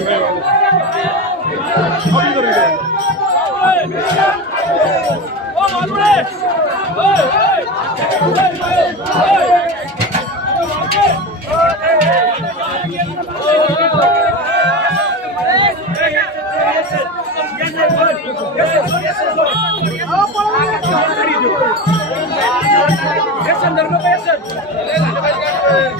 Yes, sir. Yes, sir.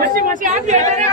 masih masih ada ya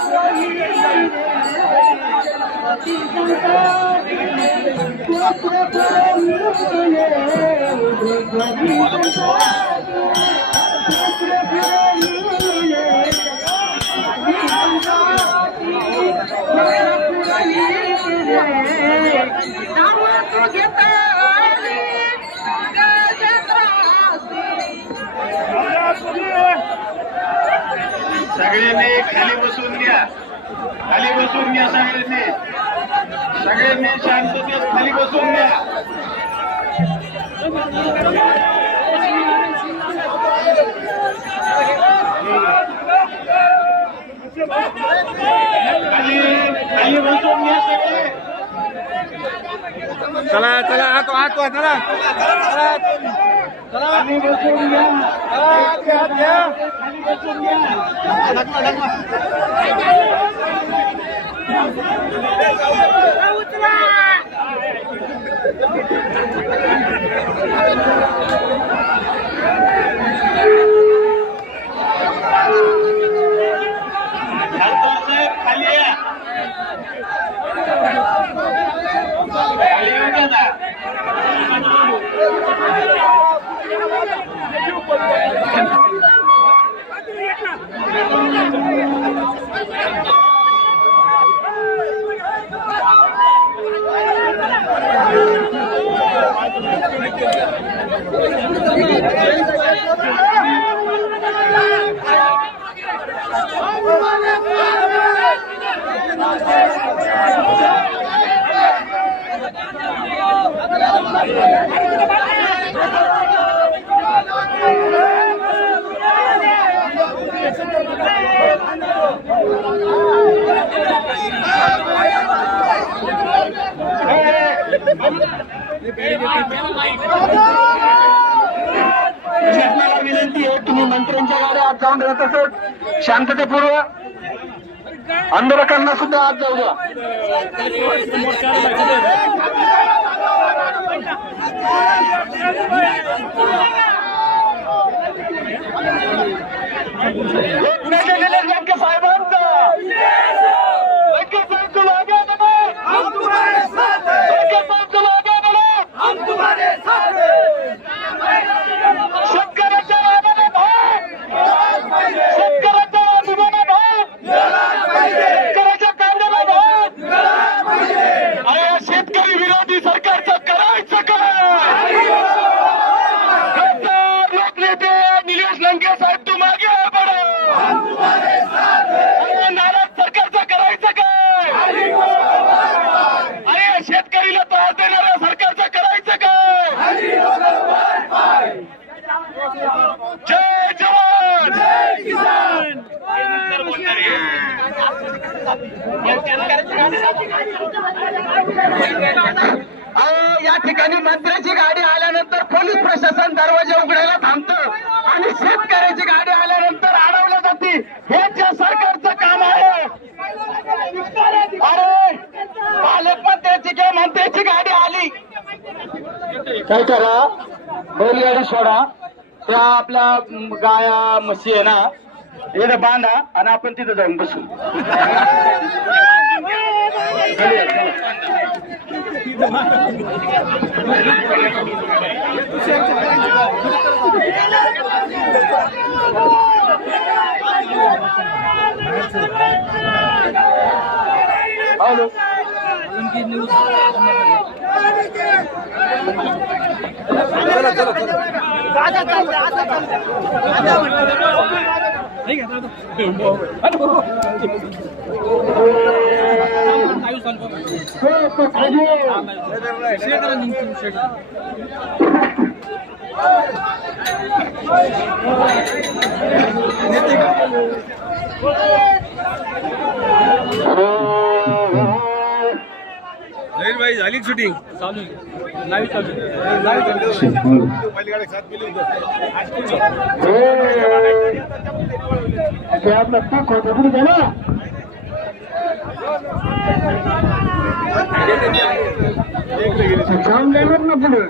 Thank you. सगळ्यांनी खाली बसून घ्या. खाली बसून घ्या सगळ्यांनी. सगळ्यांनी शांततेत खाली बसून घ्या. खाली खाली बसून घ्या सगळे. चला चला आतो आतो चला चला. खाली बसून घ्या हात घ्या, हात घ्या. खाली बसून घ्या खासदार साहेब खाली या खाली येऊ द्या ना Thank शासनाला विनंती आहे तुम्ही मंत्र्यांच्या गाड्या आज जाऊन द्या तसंच शांततेपूर्व आंदोलकांना सुद्धा आज जाऊ द्या. Nedeniniz Mekke Saybanda. Mekke Saykulaga nama. Hum tumhare saath hain. Mekke Saykulaga nama. Hum tumhare saath hain. जय जवान! जय किसान! या ठिकाणी मंत्र्याची गाडी आल्यानंतर पोलीस प्रशासन दरवाजे उघडायला थांबतं आणि शेतकऱ्याची गाडी आल्यानंतर अडवल्या जाते. हे त्या सरकारचं काम आहे. अरे पालकमंत्र्याची किंवा मंत्र्याची गाडी आली. काय करा? बैलगाडी सोडा. त्या आपल्या गाया म्हशी आहे ना इथे बांधा आणि आपण तिथं जाऊन बसू. हॅलो या, चला. हॅलो तो खाली आहे. जहीर भाई झाली शूटिंग चालू नाही चालू ना पुढे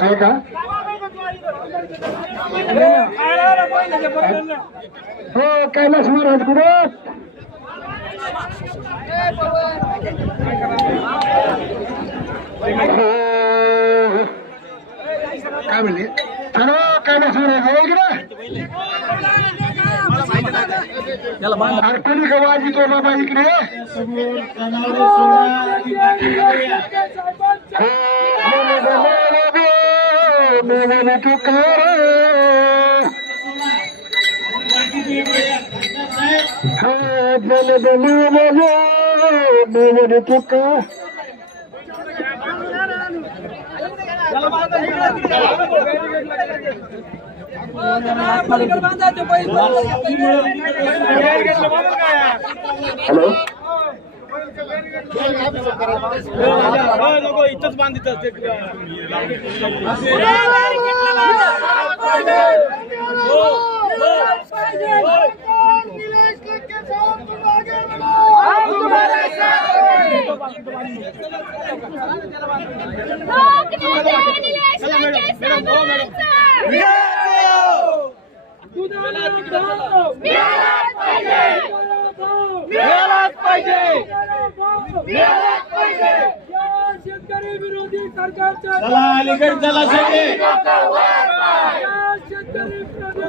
आहे का हो कैलास महाराज कुठे. काय म्हणले चलो काय महाराज हो इकडे अरे कोणी बाबा इकडे तुकार हॅलो इथंच बांधित शेतकरी सरकारच्या चला अलीकडे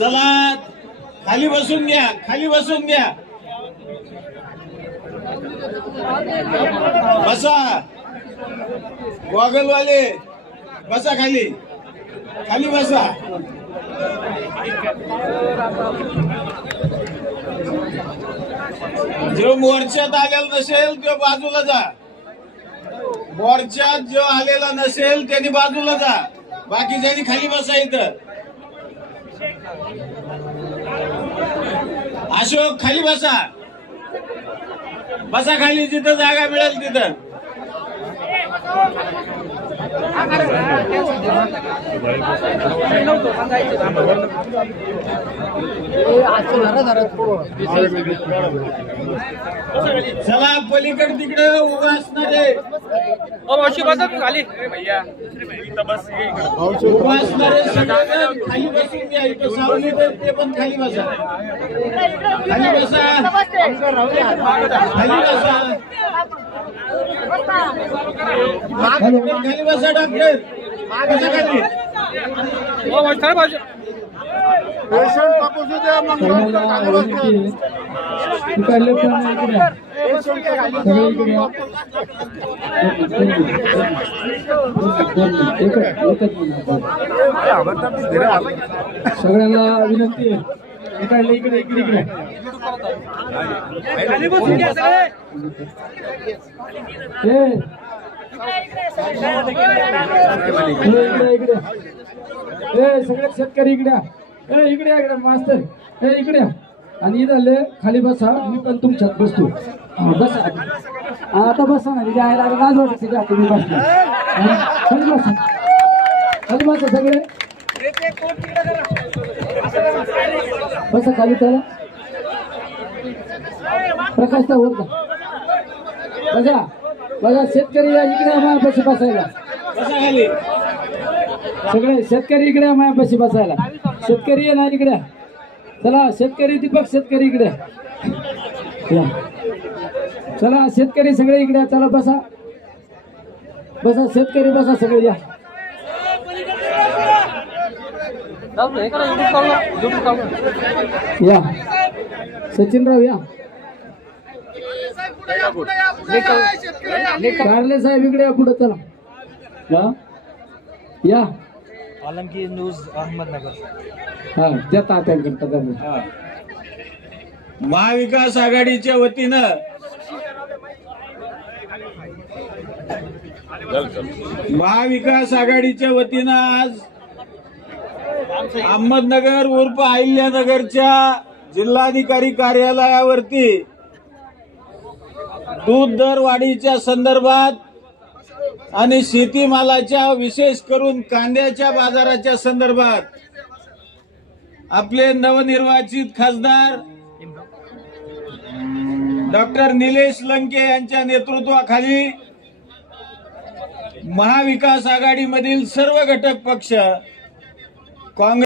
चला खाली बसून घ्या खाली बसून घ्या. बसा. गॉगलवाले बसा खाली. खाली बसा. जो मोर्चात आलेला नसेल तो बाजूला जा. मोर्चात जो आलेला नसेल त्यांनी बाजूला जा. बाकीच्यानी खाली बसा इथं. अशोक खाली बसा. बसा खाली जिथं जागा मिळेल तिथं. चला पलीकडे तिकडे उभा असणारे. उभा असणारे सगळेजण खाली बसून घ्या इथं. सावलीत आहे, ते पण खाली बसा. खाली बसा. खाली बसा. खाली बसा डॉक्टर बसा खाली तिकडले पण इकडे या. सगळे इकडे या. एकच एकच मिनिट. सगळ्यांना विनंती आहे इकडले इकडे इकडे इकडे ए, इकडे इकडे ए सगळे शेतकरी इकडे ए इकडे इकडे मास्तर. ए इकडे आणि इथं आले खाली बसा. मी पण तुमच्यात बसतो. बसा. आता बसा ना. म्हणजे तिथे आहे लाज वाटते का? तुम्ही बसले खाली बसा. खाली बसा सगळे. बसा खाली त्याला प्रकाश तर होत बघा बघा शेतकरी या इकडे मायापाशी बसायला. सगळे शेतकरी इकडे मायापाशी बसायला. शेतकरी आहे ना इकडे. चला शेतकरी दीपक शेतकरी इकडे. या. चला शेतकरी सगळे इकडे चला बसा. बसा शेतकरी बसा सगळे या. या. सचिनराव या. कारले साहेब इकडे या पुढे चला या न्यूज अहमदनगर हा त्या तात्यांकरता जमलं. हा. महाविकास आघाडीच्या वतीनं महाविकास आघाडीच्या वतीनं आज अहमदनगर उर्फ अहिल्यानगरच्या जिल्हाधिकारी कार्यालयावरती दूध दरवाढीच्या संदर्भात आणि शेतीमालाच्या विशेष करून कांद्याच्या बाजाराच्या संदर्भात आपले नवनिर्वाचित खासदार डॉक्टर निलेश लंके यांच्या नेतृत्वाखाली महाविकास आघाडीमधील सर्व घटक पक्ष काँग्रेस